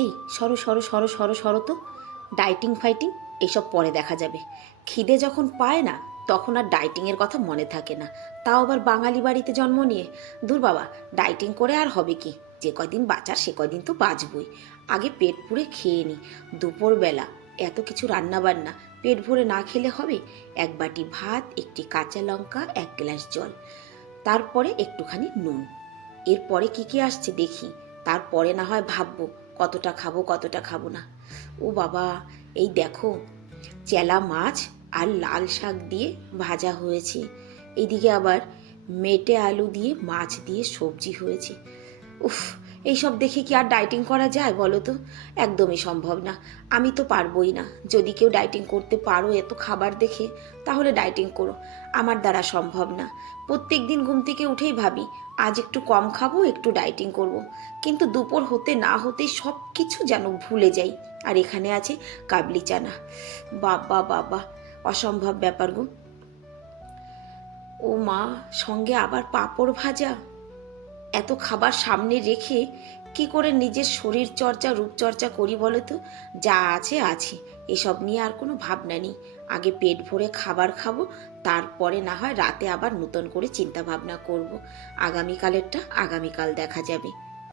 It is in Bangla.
এই সরো সরো সরো সরো সরো তো। ডাইটিং ফাইটিং এসব পরে দেখা যাবে। খিদে যখন পায় না তখন আর ডাইটিংয়ের কথা মনে থাকে না, তাও আবার বাঙালি বাড়িতে জন্ম নিয়ে। দূর বাবা, ডাইটিং করে আর হবে কি, যে কয়দিন বাঁচার সে কয়দিন তো বাঁচবই। আগে পেট পুড়ে খেয়ে নি। দুপুরবেলা এত কিছু রান্না বান্না, পেট ভরে না খেলে হবে? এক বাটি ভাত, একটি কাঁচা লঙ্কা, এক গ্লাস জল, তারপরে একটুখানি নুন। এরপরে কি কি আসছে দেখি, তারপরে না হয় ভাববো কতটা খাবো কতটা খাবো না। ও বাবা, এই দেখো, চেলা মাছ আর লাল শাক দিয়ে ভাজা হয়েছে। এইদিকে আবার মেটে আলু দিয়ে মাছ দিয়ে সবজি হয়েছে। উফ, এইসব দেখে কি আর ডাইটিং করা যায় বলো তো? একদমই সম্ভব না। আমি তো পারবই না। যদি কেউ ডাইটিং করতে পারো এত খাবার দেখে, তাহলে ডাইটিং করো। আমার দ্বারা সম্ভব না। প্রত্যেক দিন ঘুম থেকে উঠেই ভাবি আজ একটু কম খাবো, একটু ডাইটিং করব। কিন্তু দুপুর হতে না হতেই সব কিছু যেন ভুলে যাই। আর এখানে আছে কাবলি চানা। বাবা বাবা, অসম্ভব ব্যাপার গো। ও মা, সঙ্গে আবার পাঁপড় ভাজা। এত খাবার সামনে রেখে কি করে নিজের শরীর চর্চা রূপচর্চা করি বলো তো? যা আছে আছে, এসব নিয়ে আর কোনো ভাবনা নেই। আগে পেট ভরে খাবার খাবো, তারপরে না হয় রাতে আবার নতুন করে চিন্তা ভাবনা করব। আগামীকালেরটা আগামীকাল দেখা যাবে।